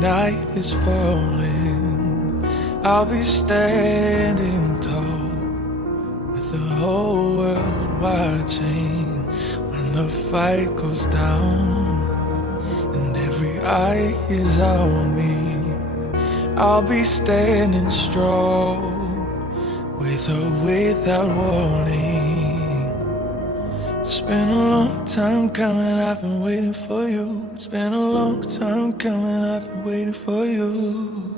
night is falling, I'll be standing tall with the whole world watching. When the fight goes down and every eye is on me, I'll be standing strong, with or without warning. It's been a long time coming, I've been waiting for you. It's been a long time coming, I've been waiting for you.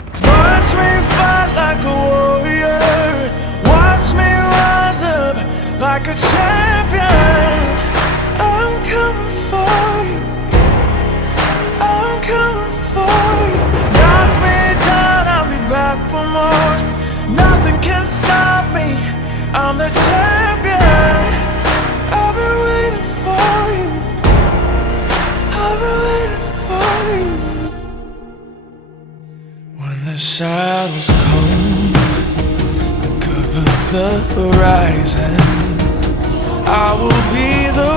Watch me fight like a warrior, watch me rise up like a champion. I'm coming for you, I'm coming for you. Knock me down, I'll be back for more. Nothing can stop me, I'm the champion. I've been waiting for you, I've been waiting for you. When the shadows come and cover the horizon, I will be the